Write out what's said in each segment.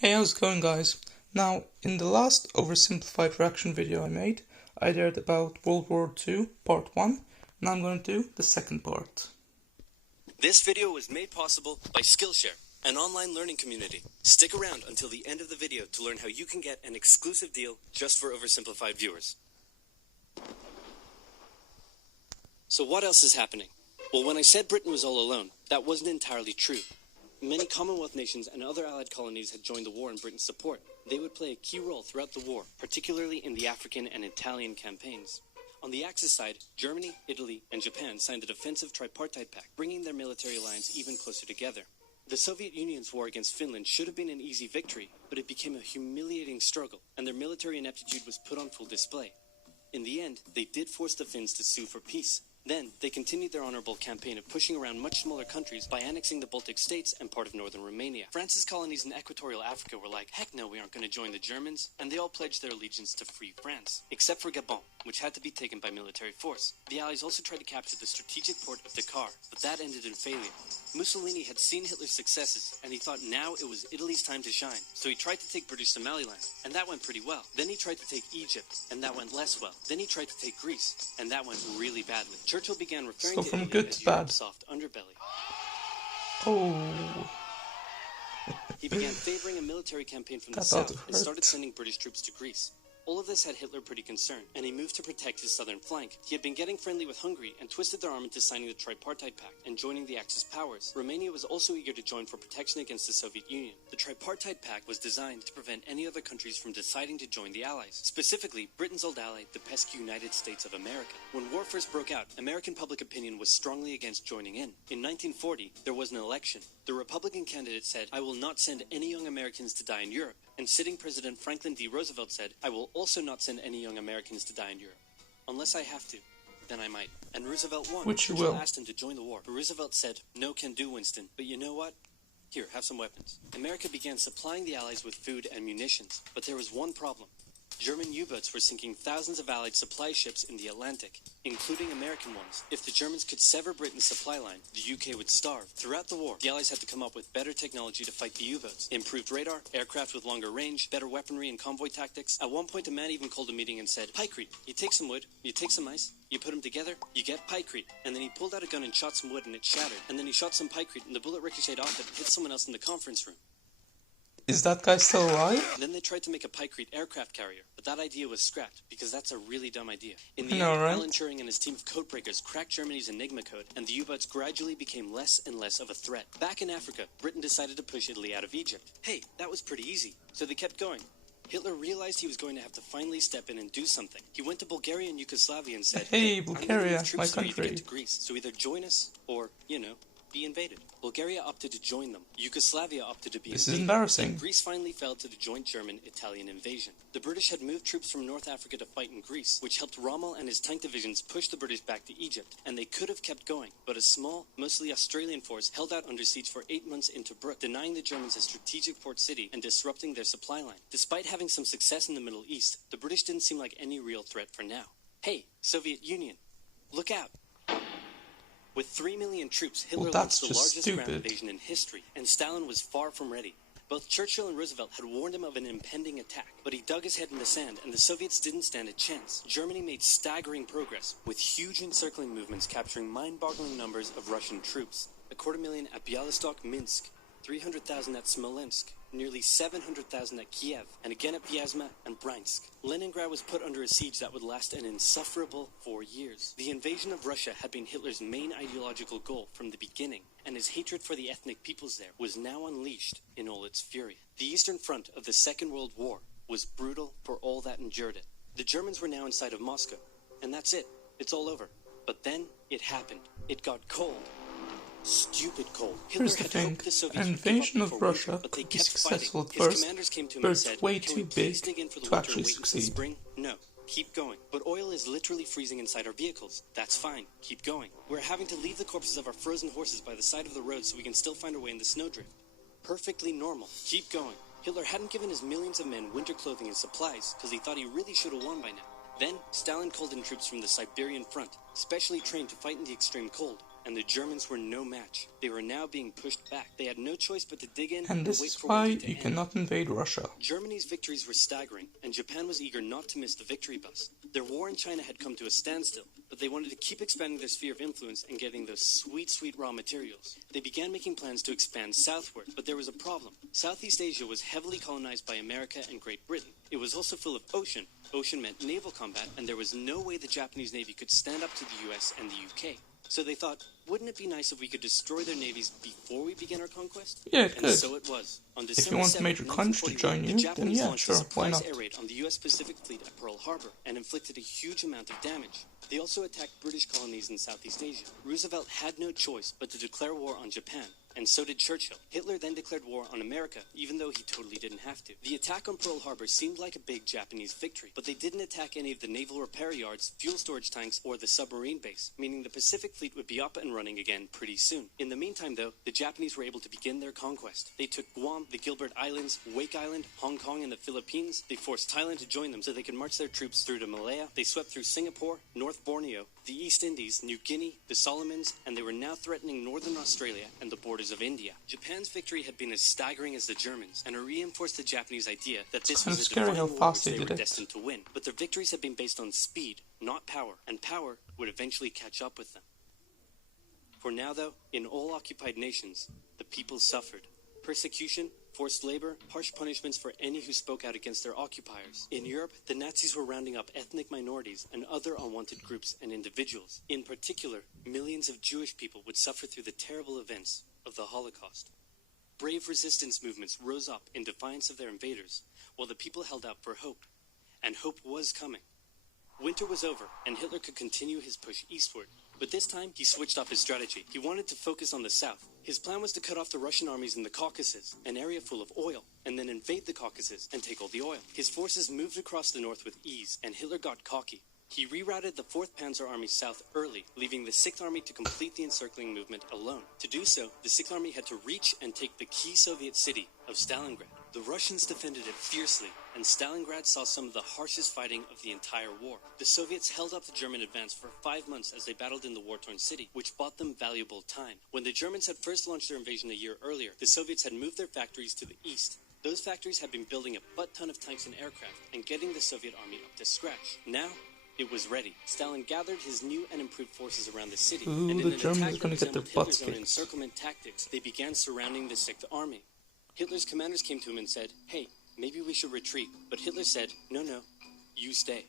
Hey, how's it going, guys? Now, in the last oversimplified reaction video I made, I did about World War II, part 1, and I'm going to do the second part. This video was made possible by Skillshare, an online learning community. Stick around until the end of the video to learn how you can get an exclusive deal just for oversimplified viewers. So what else is happening? Well, when I said Britain was all alone, that wasn't entirely true. Many Commonwealth nations and other Allied colonies had joined the war in Britain's support. They would play a key role throughout the war, particularly in the African and Italian campaigns. On the Axis side, Germany, Italy, and Japan signed the defensive tripartite pact, bringing their military alliance even closer together. The Soviet Union's war against Finland should have been an easy victory, but it became a humiliating struggle, and their military ineptitude was put on full display. In the end, they did force the Finns to sue for peace. Then, they continued their honorable campaign of pushing around much smaller countries by annexing the Baltic states and part of northern Romania. France's colonies in equatorial Africa were like, heck no, we aren't going to join the Germans, and they all pledged their allegiance to free France, except for Gabon, which had to be taken by military force. The Allies also tried to capture the strategic port of Dakar, but that ended in failure. Mussolini had seen Hitler's successes, and he thought now it was Italy's time to shine, so he tried to take British Somaliland, and that went pretty well. Then he tried to take Egypt, and that went less well. Then he tried to take Greece, and that went really badly. Churchill began referring to Italy as Europe's soft underbelly. Oh. He began favoring a military campaign from the south and started sending British troops to Greece. All of this had Hitler pretty concerned, and he moved to protect his southern flank. He had been getting friendly with Hungary and twisted their arm into signing the Tripartite Pact and joining the Axis powers. Romania was also eager to join for protection against the Soviet Union. The Tripartite Pact was designed to prevent any other countries from deciding to join the Allies, specifically Britain's old ally, the pesky United States of America. When war first broke out, American public opinion was strongly against joining in. In 1940, there was an election. The Republican candidate said, "I will not send any young Americans to die in Europe." And sitting President Franklin D. Roosevelt said, "I will also not send any young Americans to die in Europe. Unless I have to, then I might." And Roosevelt won. Which you Churchill will. asked him to join the war. But Roosevelt said, "No can do, Winston. But you know what? Here, have some weapons." America began supplying the Allies with food and munitions. But there was one problem. German U-boats were sinking thousands of Allied supply ships in the Atlantic, including American ones. If the Germans could sever Britain's supply line, the UK would starve. Throughout the war, the Allies had to come up with better technology to fight the U-boats. Improved radar, aircraft with longer range, better weaponry and convoy tactics. At one point, a man even called a meeting and said, "Pykrete, you take some wood, you take some ice, you put them together, you get pykrete." And then he pulled out a gun and shot some wood and it shattered. And then he shot some pykrete and the bullet ricocheted off it and hit someone else in the conference room. Is that guy still alive? And then they tried to make a pykrete aircraft carrier, but that idea was scrapped, because that's a really dumb idea. In the end, right? Alan Turing and his team of codebreakers cracked Germany's Enigma code, and the U-boats gradually became less and less of a threat. Back in Africa, Britain decided to push Italy out of Egypt. Hey, that was pretty easy, so they kept going. Hitler realized he was going to have to finally step in and do something. He went to Bulgaria and Yugoslavia and said, "Hey, Bulgaria, my so you country. get to Greece, so either join us, or, be invaded." Bulgaria opted to join them. Yugoslavia opted to be invaded. This is embarrassing. And Greece finally fell to the joint German-Italian invasion. The British had moved troops from North Africa to fight in Greece, which helped Rommel and his tank divisions push the British back to Egypt. And they could have kept going, but a small, mostly Australian force held out under siege for 8 months in Tobruk, denying the Germans a strategic port city and disrupting their supply line. Despite having some success in the Middle East, the British didn't seem like any real threat for now. Hey, Soviet Union, look out! With 3 million troops, Hitler launched the largest ground invasion in history, and Stalin was far from ready. Both Churchill and Roosevelt had warned him of an impending attack, but he dug his head in the sand, and the Soviets didn't stand a chance. Germany made staggering progress, with huge encircling movements capturing mind-boggling numbers of Russian troops. 250,000 at Bialystok, Minsk, 300,000 at Smolensk, nearly 700,000 at Kiev, and again at Vyazma and Bryansk. Leningrad was put under a siege that would last an insufferable 4 years. The invasion of Russia had been Hitler's main ideological goal from the beginning, and his hatred for the ethnic peoples there was now unleashed in all its fury. The Eastern Front of the Second World War was brutal for all that endured it. The Germans were now inside of Moscow, and that's it. It's all over. But then it happened. It got cold. Stupid cold. Here's the thing, an invasion of Russia could be successful at first, but it's way too big to actually succeed. No, keep going. But oil is literally freezing inside our vehicles. That's fine, keep going. We're having to leave the corpses of our frozen horses by the side of the road so we can still find our way in the snowdrift. Perfectly normal, keep going. Hitler hadn't given his millions of men winter clothing and supplies because he thought he really should have won by now. Then, Stalin called in troops from the Siberian front, specially trained to fight in the extreme cold. and the Germans were no match. They were now being pushed back. They had no choice but to dig in And this wait is for why winter to you end. cannot invade Russia. Germany's victories were staggering, and Japan was eager not to miss the victory bus. Their war in China had come to a standstill, but they wanted to keep expanding their sphere of influence and getting those sweet, sweet raw materials. They began making plans to expand southward, but there was a problem. Southeast Asia was heavily colonized by America and Great Britain. It was also full of ocean. Ocean meant naval combat, and there was no way the Japanese Navy could stand up to the US and the UK. So they thought, wouldn't it be nice if we could destroy their navies before we began our conquest? Yeah, it And could. so it was. On If you December want 7, major countries to 1941, join the you, then Japanese yeah, launched sure, a why surprise not? air raid on the US Pacific Fleet at Pearl Harbor and inflicted a huge amount of damage. They also attacked British colonies in Southeast Asia. Roosevelt had no choice but to declare war on Japan, and so did Churchill. Hitler then declared war on America, even though he totally didn't have to. The attack on Pearl Harbor seemed like a big Japanese victory, but they didn't attack any of the naval repair yards, fuel storage tanks, or the submarine base, meaning the Pacific Fleet would be up and running again pretty soon. In the meantime, though, the Japanese were able to begin their conquest. They took Guam, the Gilbert Islands, Wake Island, Hong Kong, and the Philippines. They forced Thailand to join them so they could march their troops through to Malaya. They swept through Singapore, North Borneo, the East Indies, New Guinea, the Solomons, and they were now threatening northern Australia and the borders of India. Japan's victory had been as staggering as the Germans, and it reinforced the Japanese idea that this Kind was of a scary defining how war fast which they they were did it. destined to win. But their victories had been based on speed, not power, and power would eventually catch up with them. For now, though, in all occupied nations, the people suffered. Persecution, forced labor, harsh punishments for any who spoke out against their occupiers. In Europe, the Nazis were rounding up ethnic minorities and other unwanted groups and individuals. In particular, millions of Jewish people would suffer through the terrible events of the Holocaust. Brave resistance movements rose up in defiance of their invaders, while the people held out for hope. And hope was coming. Winter was over, and Hitler could continue his push eastward. But this time, he switched up his strategy. He wanted to focus on the south. His plan was to cut off the Russian armies in the Caucasus, an area full of oil, and then invade the Caucasus and take all the oil. His forces moved across the north with ease, and Hitler got cocky. He rerouted the 4th Panzer Army south early, leaving the 6th Army to complete the encircling movement alone. To do so, the 6th Army had to reach and take the key Soviet city of Stalingrad. The Russians defended it fiercely, and Stalingrad saw some of the harshest fighting of the entire war. The Soviets held up the German advance for 5 months as they battled in the war-torn city, which bought them valuable time. When the Germans had first launched their invasion a year earlier, the Soviets had moved their factories to the east. Those factories had been building a butt-ton of tanks and aircraft and getting the Soviet army up to scratch. Now, it was ready. Stalin gathered his new and improved forces around the city, and in the an Germans attack are gonna that get their resembled butts Hitler's own kicked. encirclement tactics, they began surrounding the 6th Army. Hitler's commanders came to him and said, "Hey, maybe we should retreat." But Hitler said, No, you stay.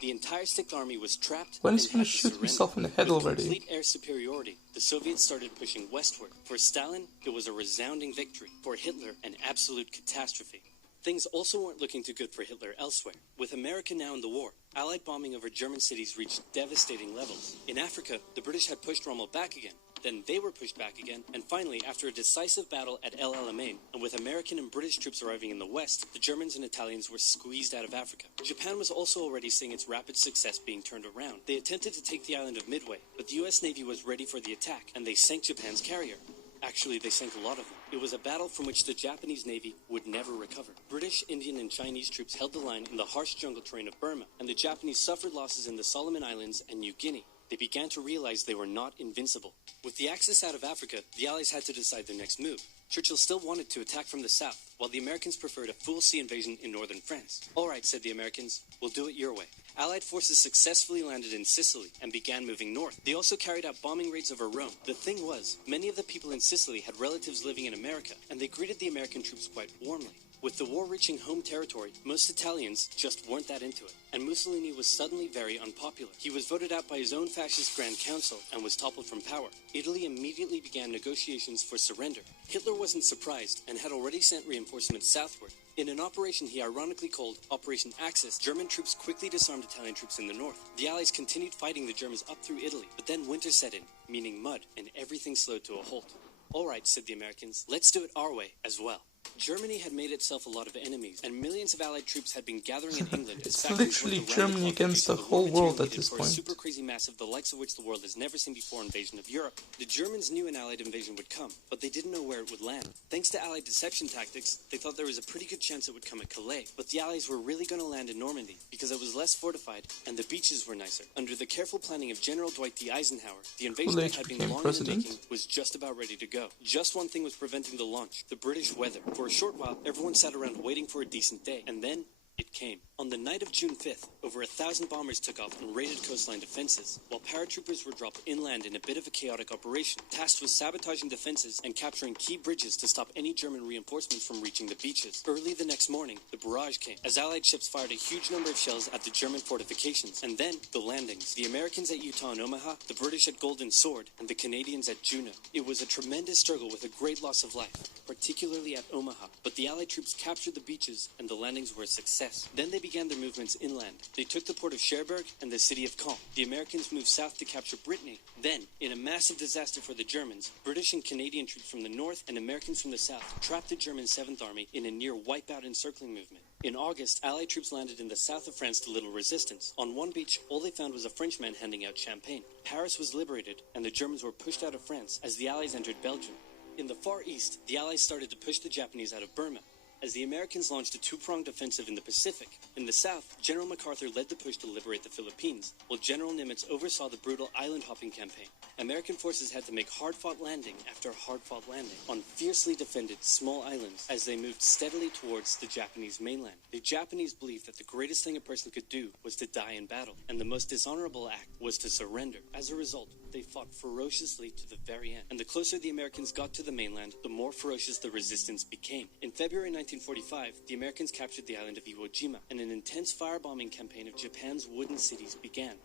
The entire 6th Army was trapped When and is he gonna had to shoot surrender. himself in the head With already? complete air superiority, the Soviets started pushing westward. For Stalin, it was a resounding victory. For Hitler, an absolute catastrophe. Things also weren't looking too good for Hitler elsewhere. With America now in the war, Allied bombing over German cities reached devastating levels. In Africa, the British had pushed Rommel back again. Then they were pushed back again, and finally, after a decisive battle at El Alamein, and with American and British troops arriving in the west, the Germans and Italians were squeezed out of Africa. Japan was also already seeing its rapid success being turned around. They attempted to take the island of Midway, but the US Navy was ready for the attack, and they sank Japan's carrier. Actually, they sank a lot of them. It was a battle from which the Japanese Navy would never recover. British, Indian, and Chinese troops held the line in the harsh jungle terrain of Burma, and the Japanese suffered losses in the Solomon Islands and New Guinea. They began to realize they were not invincible. With the Axis out of Africa, the Allies had to decide their next move. Churchill still wanted to attack from the south, while the Americans preferred a full sea invasion in northern France. All right, said the Americans, we'll do it your way. Allied forces successfully landed in Sicily and began moving north. They also carried out bombing raids over Rome. The thing was, many of the people in Sicily had relatives living in America, and they greeted the American troops quite warmly. With the war reaching home territory, most Italians just weren't that into it, and Mussolini was suddenly very unpopular. He was voted out by his own fascist Grand Council and was toppled from power. Italy immediately began negotiations for surrender. Hitler wasn't surprised and had already sent reinforcements southward. In an operation he ironically called Operation Axis, German troops quickly disarmed Italian troops in the north. The Allies continued fighting the Germans up through Italy, but then winter set in, meaning mud, and everything slowed to a halt. All right, said the Americans, let's do it our way as well. Germany had made itself a lot of enemies, and millions of Allied troops had been gathering in England as It's factories literally worked around the Germany clock against the producing whole raw material world at needed this for a point. super crazy massive, the likes of which the world has never seen before invasion of Europe. The Germans knew an Allied invasion would come, but they didn't know where it would land. Thanks to Allied deception tactics, they thought there was a pretty good chance it would come at Calais. But the Allies were really going to land in Normandy, because it was less fortified, and the beaches were nicer. Under the careful planning of General Dwight D. Eisenhower, the invasion that had been long in the making was just about ready to go. Just one thing was preventing the launch: the British weather. For a short while, everyone sat around waiting for a decent day, and then it came. On the night of June 5th, over 1,000 bombers took off and raided coastline defenses, while paratroopers were dropped inland in a bit of a chaotic operation, tasked with sabotaging defenses and capturing key bridges to stop any German reinforcements from reaching the beaches. Early the next morning, the barrage came, as Allied ships fired a huge number of shells at the German fortifications, and then the landings. The Americans at Utah and Omaha, the British at Golden Sword, and the Canadians at Juneau. It was a tremendous struggle with a great loss of life, particularly at Omaha, but the Allied troops captured the beaches and the landings were a success. Then they began their movements inland. They took the port of Cherbourg and the city of Caen. The Americans moved south to capture Brittany. Then, in a massive disaster for the Germans, British and Canadian troops from the north and Americans from the south trapped the German 7th Army in a near wipeout encircling movement. In August, Allied troops landed in the south of France to little resistance. On one beach, all they found was a Frenchman handing out champagne. Paris was liberated, and the Germans were pushed out of France as the Allies entered Belgium. In the Far East, the Allies started to push the Japanese out of Burma, as the Americans launched a two-pronged offensive in the Pacific. In the south, General MacArthur led the push to liberate the Philippines, while General Nimitz oversaw the brutal island-hopping campaign. American forces had to make hard-fought landing after hard-fought landing on fiercely defended small islands as they moved steadily towards the Japanese mainland. The Japanese believed that the greatest thing a person could do was to die in battle, and the most dishonorable act was to surrender. As a result, they fought ferociously to the very end, and the closer the Americans got to the mainland, the more ferocious the resistance became. In February 1945, the Americans captured the island of Iwo Jima, and an intense firebombing campaign of Japan's wooden cities began.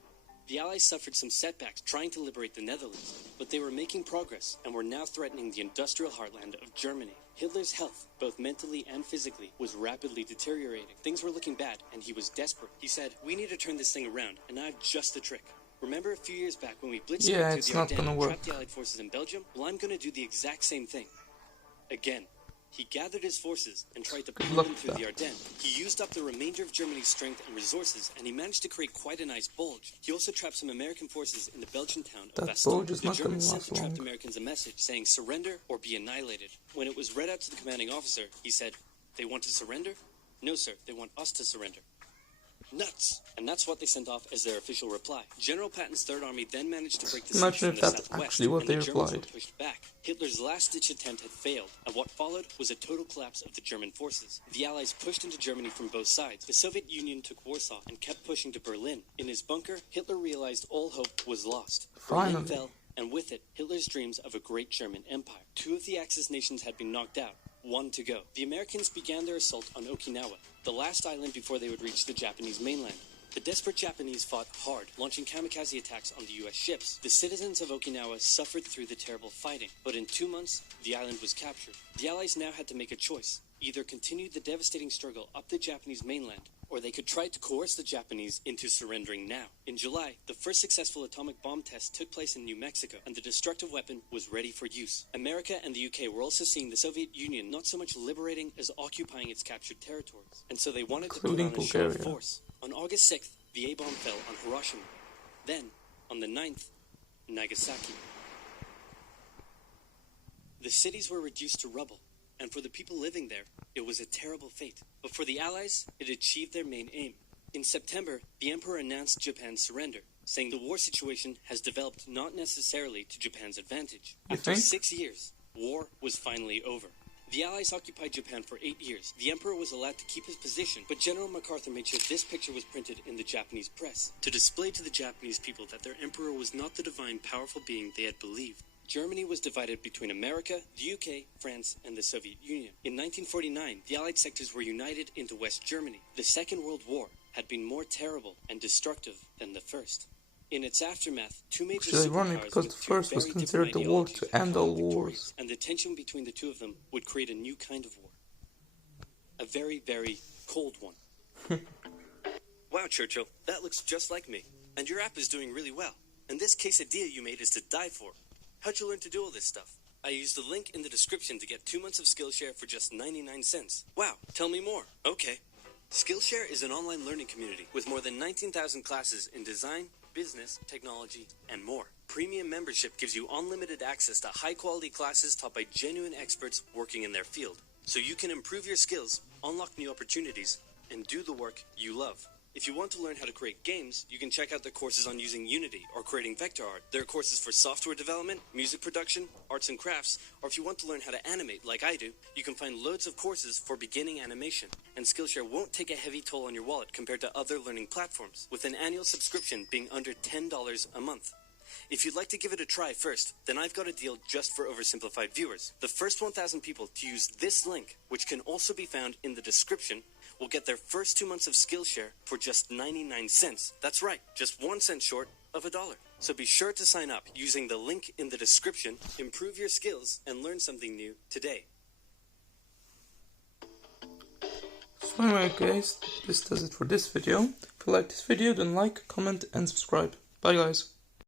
The Allies suffered some setbacks trying to liberate the Netherlands, but they were making progress and were now threatening the industrial heartland of Germany. Hitler's health, both mentally and physically, was rapidly deteriorating. Things were looking bad, and he was desperate. He said, "We need to turn this thing around, and I have just the trick. Remember a few years back when we blitzed through the Ardennes and trapped the Allied forces in Belgium? Well, I'm going to do the exact same thing. Again." He gathered his forces and tried to pull them through the Ardennes. He used up the remainder of Germany's strength and resources, and he managed to create quite a nice bulge. He also trapped some American forces in the Belgian town of Bastogne. The Germans sent the trapped Americans a message saying, "Surrender or be annihilated." When it was read out to the commanding officer, he said, "They want to surrender? No, sir, they want us to surrender." Nuts! And that's what they sent off as their official reply. General Patton's Third Army then managed to break the siege from the southwest, and the Germans were pushed back. Hitler's last-ditch attempt had failed, and what followed was a total collapse of the German forces. The Allies pushed into Germany from both sides. The Soviet Union took Warsaw and kept pushing to Berlin. In his bunker, Hitler realized all hope was lost. Berlin fell, and with it, Hitler's dreams of a great German empire. Two of the Axis nations had been knocked out. One to go. The Americans began their assault on Okinawa, the last island before they would reach the Japanese mainland. The desperate Japanese fought hard, launching kamikaze attacks on the U.S. ships. The citizens of Okinawa suffered through the terrible fighting, but in 2 months, the island was captured. The Allies now had to make a choice: either continue the devastating struggle up the Japanese mainland, or they could try to coerce the Japanese into surrendering now. In July, the first successful atomic bomb test took place in New Mexico, and the destructive weapon was ready for use. America and the UK were also seeing the Soviet Union not so much liberating as occupying its captured territories, and so they wanted to put on a show of force. On August 6th, the A-bomb fell on Hiroshima. Then, on the 9th, Nagasaki. The cities were reduced to rubble, and for the people living there, it was a terrible fate. But for the Allies, it achieved their main aim. In September, the Emperor announced Japan's surrender, saying the war situation has developed not necessarily to Japan's advantage. After 6 years, war was finally over. The Allies occupied Japan for 8 years. The Emperor was allowed to keep his position, but General MacArthur made sure this picture was printed in the Japanese press, to display to the Japanese people that their Emperor was not the divine, powerful being they had believed. Germany was divided between America, the UK, France, and the Soviet Union. In 1949, the Allied sectors were united into West Germany. The Second World War had been more terrible and destructive than the first. In its aftermath, two major superpowers because the first was considered the war to end all wars, and the tension between the two of them would create a new kind of war. A very, very cold one. Wow, Churchill, that looks just like me. And your app is doing really well. And this quesadilla you made is to die for. How'd you learn to do all this stuff? I used the link in the description to get 2 months of Skillshare for just 99 cents. Wow, tell me more. Okay. Skillshare is an online learning community with more than 19,000 classes in design, business, technology, and more. Premium membership gives you unlimited access to high-quality classes taught by genuine experts working in their field, so you can improve your skills, unlock new opportunities, and do the work you love. If you want to learn how to create games, you can check out the courses on using Unity or creating vector art. There are courses for software development, music production, arts and crafts, or if you want to learn how to animate like I do, you can find loads of courses for beginning animation. And Skillshare won't take a heavy toll on your wallet compared to other learning platforms, with an annual subscription being under $10 a month. If you'd like to give it a try first, then I've got a deal just for oversimplified viewers. The first 1,000 people to use this link, which can also be found in the description, will get their first 2 months of Skillshare for just 99 cents. That's right, just 1 cent short of $1. So be sure to sign up using the link in the description, improve your skills, and learn something new today. So anyway guys, this does it for this video. If you like this video, then like, comment and subscribe. Bye guys.